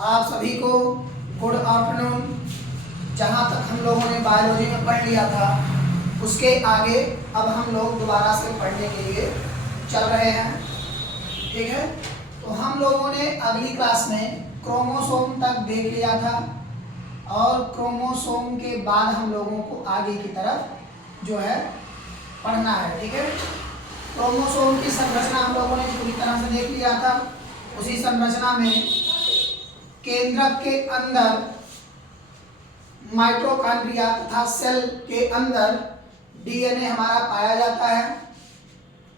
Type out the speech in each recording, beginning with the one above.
आप सभी को गुड आफ्टरनून। जहाँ तक हम लोगों ने बायोलॉजी में पढ़ लिया था उसके आगे अब हम लोग दोबारा से पढ़ने के लिए चल रहे हैं। ठीक है, तो हम लोगों ने अगली क्लास में क्रोमोसोम तक देख लिया था और क्रोमोसोम के बाद हम लोगों को आगे की तरफ जो है पढ़ना है। ठीक है, क्रोमोसोम की संरचना हम लोगों ने पूरी तरह से देख लिया था। उसी संरचना में केंद्रक के अंदर माइटोकॉन्ड्रिया तथा सेल के अंदर डीएनए हमारा पाया जाता है।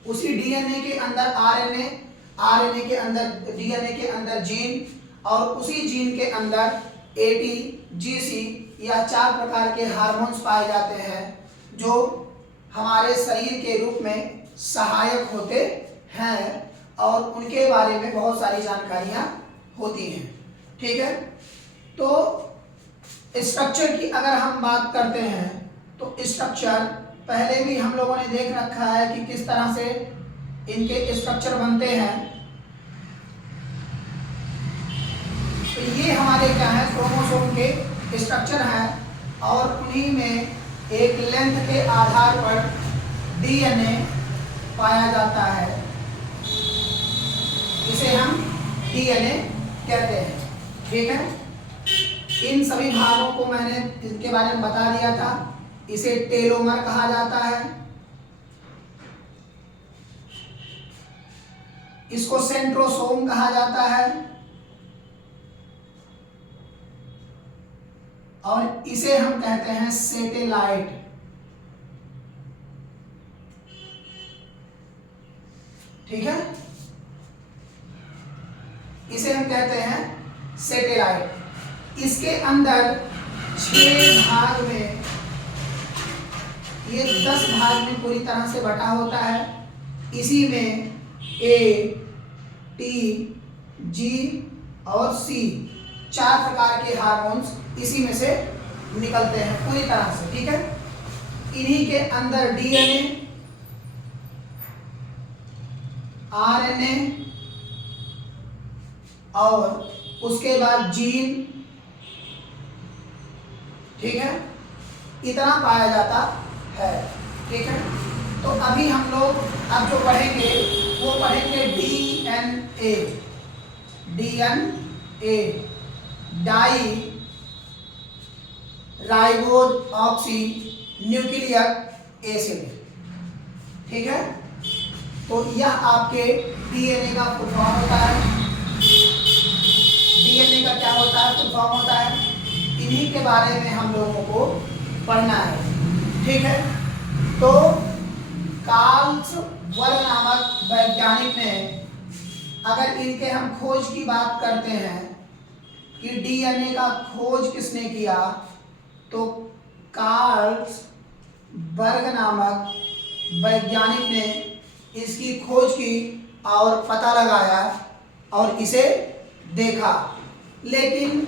उसी डीएनए के अंदर आरएनए, आरएनए के अंदर डीएनए के अंदर जीन और उसी जीन के अंदर एटी, जीसी या 4 प्रकार के हार्मोन्स पाए जाते हैं जो हमारे शरीर के रूप में सहायक होते हैं और उनके बारे में बहुत सारी जानकारियां होती हैं। ठीक है, तो स्ट्रक्चर की अगर हम बात करते हैं तो स्ट्रक्चर पहले भी हम लोगों ने देख रखा है कि किस तरह से इनके स्ट्रक्चर बनते हैं। तो ये हमारे क्या है, क्रोमोसोम के स्ट्रक्चर हैं और उन्हीं में एक लेंथ के आधार पर डीएनए पाया जाता है, इसे हम डीएनए कहते हैं। ठीक है, इन सभी भागों को मैंने इसके बारे में बता दिया था। इसे टेलोमर कहा जाता है, इसको सेंट्रोसोम कहा जाता है और इसे हम कहते हैं सेटेलाइट। ठीक है, इसे हम कहते हैं सेटेलाइट। इसके अंदर 6 भाग में, ये 10 भाग में पूरी तरह से बटा होता है। इसी में ए, टी, जी और सी 4 प्रकार के हार्मोन्स इसी में से निकलते हैं पूरी तरह से। ठीक है, इन्हीं के अंदर डीएनए, आरएनए और उसके बाद जीन, ठीक है, इतना पाया जाता है। ठीक है, तो अभी हम लोग अब जो पढ़ेंगे वो पढ़ेंगे DNA. DNA di ribose oxy nucleic acid. ठीक है, तो यह आपके डीएनए का फुल फॉर्म होता है। डीएनए का क्या होता है, फुल फॉर्म होता है। इन्हीं के बारे में हम लोगों को पढ़ना है। ठीक है, तो कार्ल्स वर्ग नामक वैज्ञानिक ने, अगर इनके हम खोज की बात करते हैं कि डीएनए का खोज किसने किया, तो कार्ल्स वर्ग नामक वैज्ञानिक ने इसकी खोज की और पता लगाया और इसे देखा, लेकिन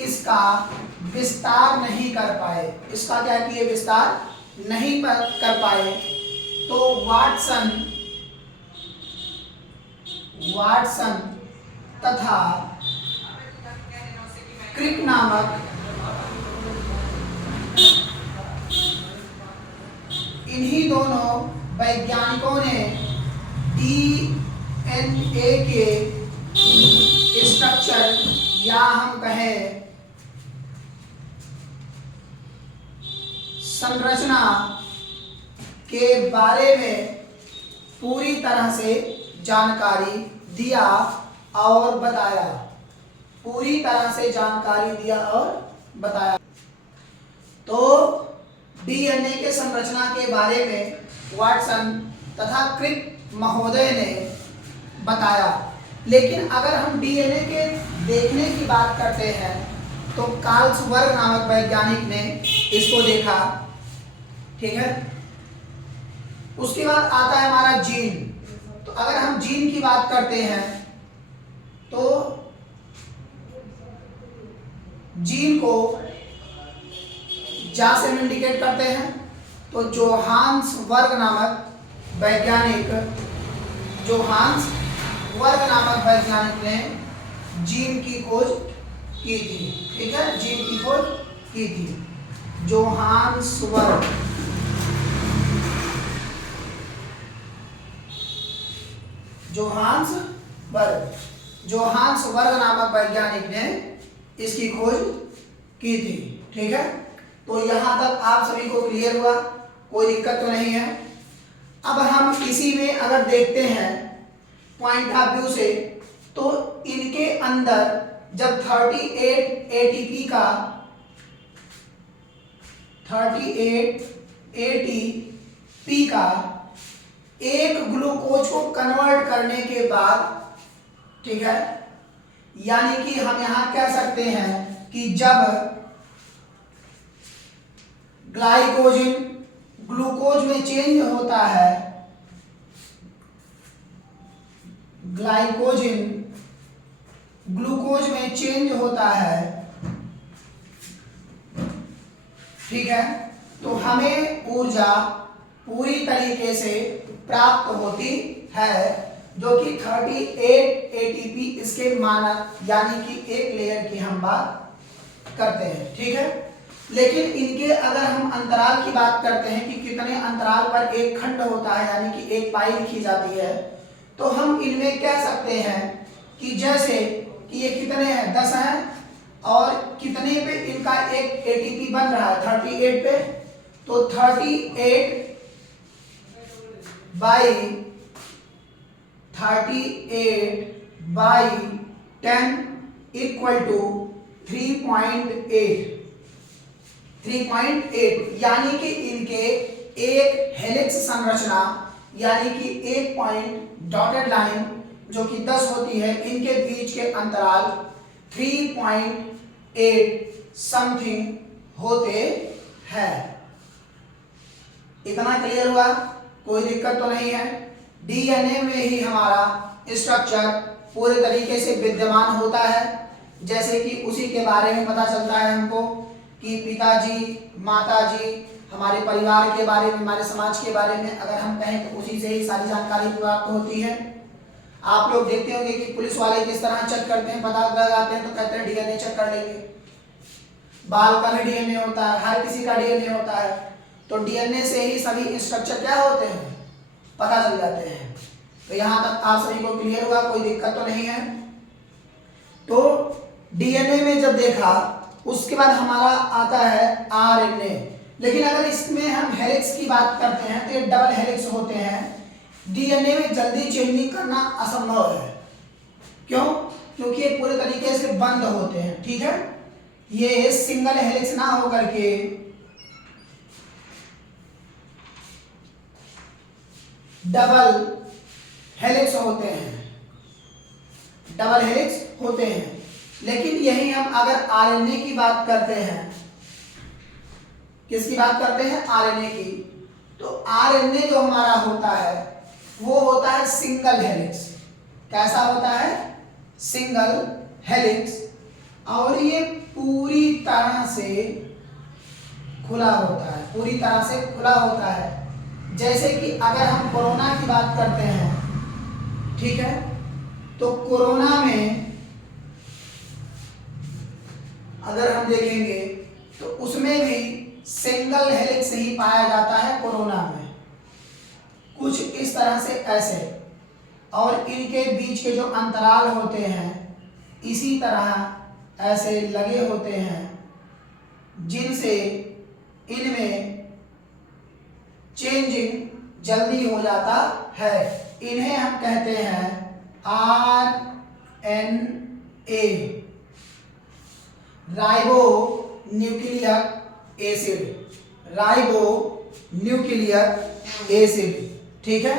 इसका विस्तार नहीं कर पाए। इसका क्या किए, विस्तार नहीं कर पाए। तो वाटसन तथा क्रिक नामक इन्हीं दोनों वैज्ञानिकों ने डीएनए के स्ट्रक्चर या हम कहें संरचना के बारे में पूरी तरह से जानकारी दिया और बताया। पूरी तरह से जानकारी दिया और बताया। तो डीएनए के संरचना के बारे में वाटसन तथा क्रिक महोदय ने बताया, लेकिन अगर हम डीएनए के देखने की बात करते हैं तो कार्ल्स वर्ग नामक वैज्ञानिक ने इसको देखा। ठीक है, उसके बाद आता है हमारा जीन। तो अगर हम जीन की बात करते हैं तो जीन को जा से हम इंडिकेट करते हैं। तो जोहान्स वर्ग नामक वैज्ञानिक ने जीन की खोज की थी। ठीक है, जीव की खोज की थी जोहान्सबर्ग। जोहान्सबर्ग नामक वैज्ञानिक ने इसकी खोज की थी। ठीक है, तो यहां तक आप सभी को क्लियर हुआ, कोई दिक्कत तो नहीं है। अब हम इसी में अगर देखते हैं पॉइंट ऑफ व्यू से, तो इनके अंदर जब 38 एटीपी का 38 एटीपी का एक ग्लूकोज को कन्वर्ट करने के बाद, ठीक है, यानी कि हम यहां कह सकते हैं कि जब ग्लाइकोजन ग्लूकोज में चेंज होता है, ग्लाइकोजन ग्लूकोज में चेंज होता है, ठीक है, तो हमें ऊर्जा पूरी तरीके से प्राप्त होती है, जो कि 38 एटीपी इसके मानक यानी कि एक लेयर की हम बात करते हैं। ठीक है, लेकिन इनके अगर हम अंतराल की बात करते हैं कि कितने अंतराल पर एक खंड होता है, यानी कि एक पाई लिखी जाती है, तो हम इनमें कह सकते हैं कि जैसे कि ये कितने हैं, 10 हैं, और कितने पे इनका एक एटीपी बन रहा है, 38 पे, तो 38 बाई 10 इक्वल टू 3.8, यानी कि इनके एक हेलिक्स संरचना यानी कि एक पॉइंट डॉटेड लाइन जो कि 10 होती है, इनके बीच के अंतराल 3.8 समथिंग होते हैं। इतना क्लियर हुआ, कोई दिक्कत तो नहीं है। डीएनए में ही हमारा स्ट्रक्चर पूरे तरीके से विद्यमान होता है, जैसे कि उसी के बारे में पता चलता है हमको कि पिताजी, माताजी, हमारे परिवार के बारे में, हमारे समाज के बारे में अगर हम कहें तो उसी से ही सारी जानकारी प्राप्त होती है। आप लोग देखते होंगे कि पुलिस वाले किस तरह चेक करते हैं, पता लगाते हैं, तो कहते हैं डीएनए चेक कर लेंगे। बाल का भी डीएनए होता है, हर किसी का डीएनए होता है, तो डीएनए से ही सभी स्ट्रक्चर क्या होते हैं, पता चल जाते हैं। तो यहां तक आप सभी को क्लियर हुआ, कोई दिक्कत तो नहीं है। तो डीएनए में जब देखा, उसके बाद हमारा आता है आरएनए। लेकिन अगर इसमें हम हेलिक्स की बात करते हैं तो ये डबल हेलिक्स होते हैं। डीएनए में जल्दी चेंजिंग करना असंभव है। क्यों? क्योंकि ये पूरे तरीके से बंद होते हैं। ठीक है, ये सिंगल हेलिक्स ना होकर के डबल हेलिक्स होते हैं, डबल हेलिक्स होते हैं। लेकिन यही हम अगर आरएनए की बात करते हैं, किसकी बात करते हैं, आरएनए की, तो आरएनए जो हमारा होता है वो होता है सिंगल हेलिक्स। कैसा होता है, सिंगल हेलिक्स, और ये पूरी तरह से खुला होता है, पूरी तरह से खुला होता है। जैसे कि अगर हम कोरोना की बात करते हैं, ठीक है, तो कोरोना में अगर हम देखेंगे तो उसमें भी सिंगल हेलिक्स ही पाया जाता है कोरोना में, कुछ इस तरह से ऐसे, और इनके बीच के जो अंतराल होते हैं इसी तरह ऐसे लगे होते हैं, जिनसे इनमें चेंजिंग जल्दी हो जाता है। इन्हें हम कहते हैं RNA, ribo nucleic acid, ribo nucleic acid. ठीक है,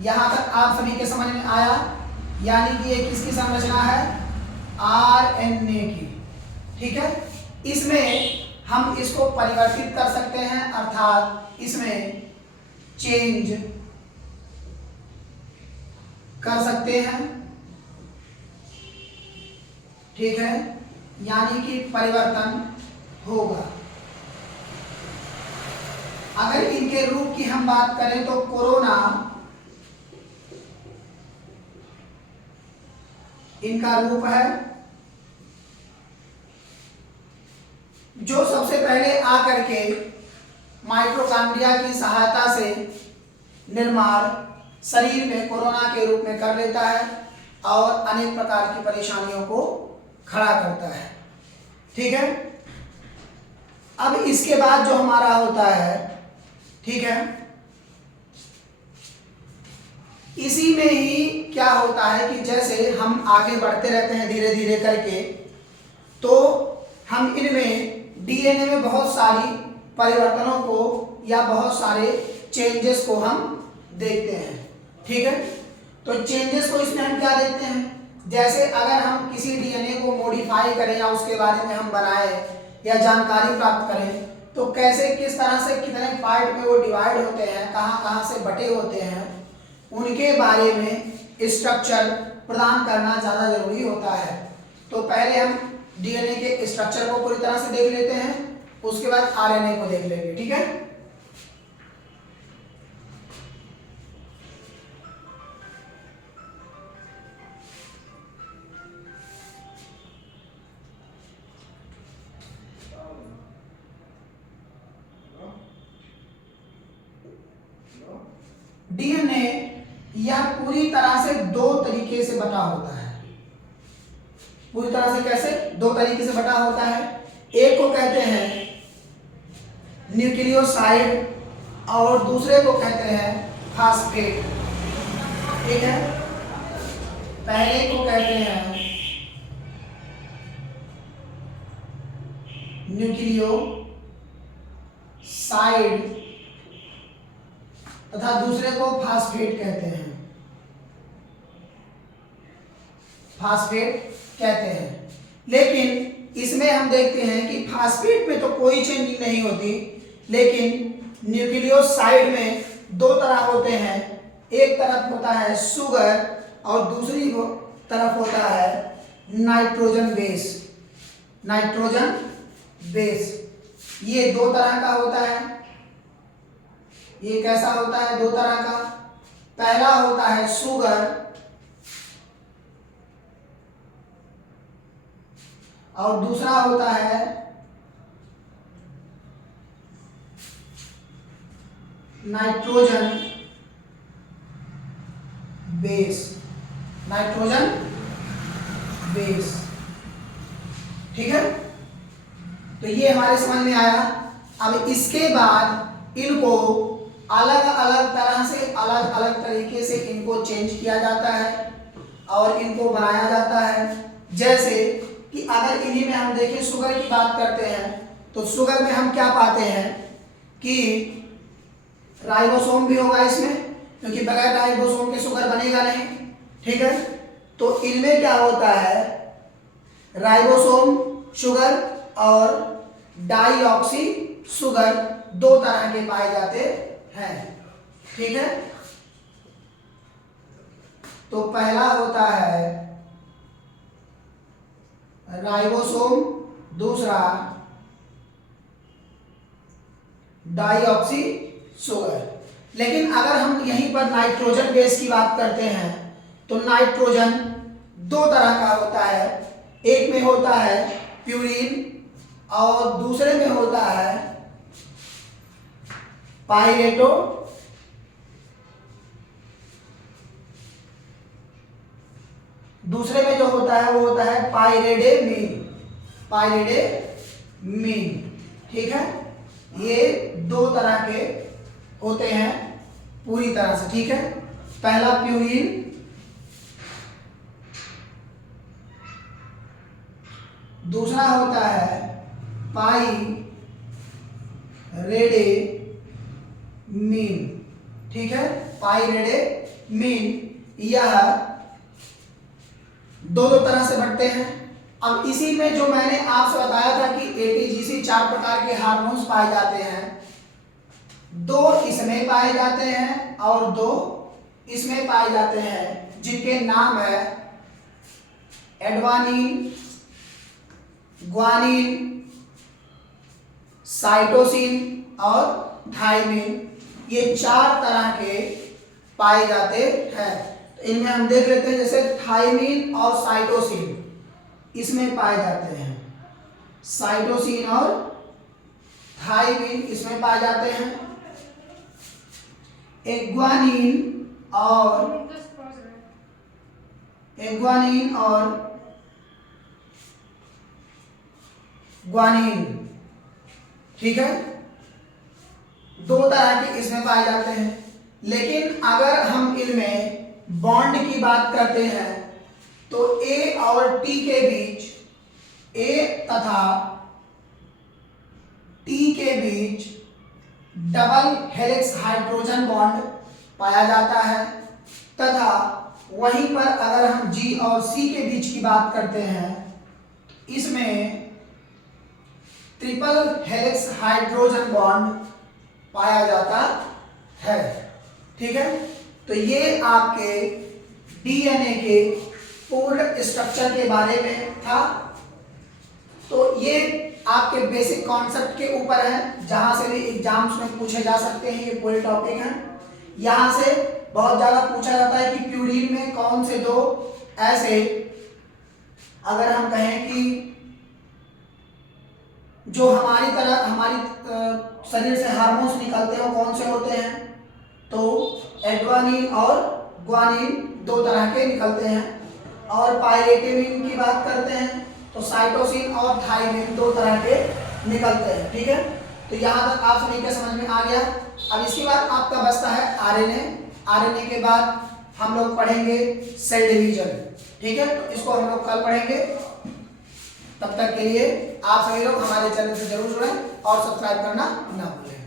यहां तक आप सभी के समझ में आया, यानी कि ये किसकी संरचना है, आरएनए की। ठीक है, इसमें हम इसको परिवर्तित कर सकते हैं, अर्थात इसमें चेंज कर सकते हैं। ठीक है, यानी कि परिवर्तन होगा। अगर इनके रूप की हम बात करें तो कोरोना इनका रूप है, जो सबसे पहले आकर के माइटोकॉन्ड्रिया की सहायता से निर्माण शरीर में कोरोना के रूप में कर लेता है और अनेक प्रकार की परेशानियों को खड़ा करता है। ठीक है, अब इसके बाद जो हमारा होता है, ठीक है, इसी में ही क्या होता है कि जैसे हम आगे बढ़ते रहते हैं धीरे धीरे करके, तो हम इनमें डीएनए में बहुत सारी परिवर्तनों को या बहुत सारे चेंजेस को हम देखते हैं। ठीक है, तो चेंजेस को इसमें हम क्या देखते हैं, जैसे अगर हम किसी डीएनए को मॉडिफाई करें या उसके बारे में हम बनाएं या जानकारी प्राप्त करें, तो कैसे किस तरह से कितने पार्ट में वो डिवाइड होते हैं, कहाँ कहाँ से बटे होते हैं, उनके बारे में स्ट्रक्चर प्रदान करना ज़्यादा जरूरी होता है। तो पहले हम डीएनए के स्ट्रक्चर को पूरी तरह से देख लेते हैं, उसके बाद आरएनए को देख लेंगे। ठीक है, डीएनए यह पूरी तरह से दो तरीके से बटा होता है। पूरी तरह से कैसे? दो तरीके से बटा होता है। एक को कहते हैं न्यूक्लियोसाइड और दूसरे को कहते हैं फास्फेट। ठीक है, पहले को कहते हैं न्यूक्लियोसाइड तथा दूसरे को फास्फेट कहते हैं। फास्फेट कहते हैं, लेकिन इसमें हम देखते हैं कि फास्फेट में तो कोई चेंजिंग नहीं होती, लेकिन न्यूक्लियोसाइड में दो तरह होते हैं। एक तरफ होता है शुगर और दूसरी तरफ होता है नाइट्रोजन बेस। नाइट्रोजन बेस ये दो तरह का होता है। ये कैसा होता है? दो तरह का। पहला होता है शुगर और दूसरा होता है नाइट्रोजन बेस। Nitrogen base. ठीक है, तो ये हमारे समझ में आया। अब इसके बाद इनको अलग अलग तरह से अलग अलग तरीके से इनको चेंज किया जाता है और इनको बनाया जाता है। जैसे कि अगर इन्हीं में हम देखें, शुगर की बात करते हैं, तो शुगर में हम क्या पाते हैं कि राइबोसोम भी होगा इसमें, क्योंकि बगैर राइबोसोम के शुगर बनेगा नहीं। ठीक है, तो इनमें क्या होता है, राइबोसोम शुगर और डाईऑक्सी शुगर दो तरह के पाए जाते हैं। ठीक है, तो पहला होता है राइबोसोम, दूसरा डाईऑक्सी शुगर। लेकिन अगर हम यहीं पर नाइट्रोजन बेस की बात करते हैं, तो नाइट्रोजन दो तरह का होता है। एक में होता है प्यूरिन और दूसरे में होता है पाइरेटो। दूसरे में जो होता है वो होता है पाइरेडेमीन। पाइरेडेमीन। ठीक है, ये दो तरह के होते हैं पूरी तरह से। ठीक है, पहला प्यूरिन, दूसरा होता है पाइरेडेमीन। ठीक है, पाइरेडेमीन यह दो तरह से बढ़ते हैं। अब इसी में जो मैंने आपसे बताया था कि एटीजीसी 4 प्रकार के हार्मोन्स पाए जाते हैं, 2 इसमें पाए जाते हैं और 2 इसमें पाए जाते हैं, जिनके नाम है एडवानिन, ग्वानिन, साइटोसिन और थायमिन। ये 4 तरह के पाए जाते हैं। इनमें हम देख लेते हैं, जैसे थायमिन और साइटोसिन इसमें पाए जाते हैं, साइटोसिन और थायमिन इसमें पाए जाते हैं। ग्वानिन और ग्वानिन, ठीक है, दो तरह के इसमें पाए जाते हैं। लेकिन अगर हम इनमें बॉन्ड की बात करते हैं तो ए और टी के बीच, ए तथा टी के बीच डबल हेलिक्स हाइड्रोजन बॉन्ड पाया जाता है, तथा वहीं पर अगर हम जी और सी के बीच की बात करते हैं, इसमें ट्रिपल हेलिक्स हाइड्रोजन बॉन्ड पाया जाता है, ठीक है। तो ये आपके डीएनए के पूर्ण स्ट्रक्चर के बारे में था। तो ये आपके बेसिक कॉन्सेप्ट के ऊपर है, जहां से भी एग्जाम्स में पूछे जा सकते हैं, ये पूरे टॉपिक हैं। यहां से बहुत ज्यादा पूछा जाता है कि प्यूरिन में कौन से दो ऐसे, अगर हम कहें कि जो हमारी तरह हमारी शरीर से हार्मोन्स निकलते हैं वो कौन से होते हैं, तो एड्वानिन और ग्वानिन दो तरह के निकलते हैं। और पायरेटिनिन की बात करते हैं तो साइटोसिन और थायमिन दो तरह के निकलते हैं, ठीक है। तो यहाँ तक आप सभी के समझ में आ गया। अब इसके बाद आपका बचता है आरएनए। आरएनए के बाद हम लोग पढ़ेंगे सेल डिवीजन, ठीक है। तो इसको हम लोग कल पढ़ेंगे। तब तक के लिए आप सभी लोग हमारे चैनल से जरूर जुड़ें और सब्सक्राइब करना ना भूलें।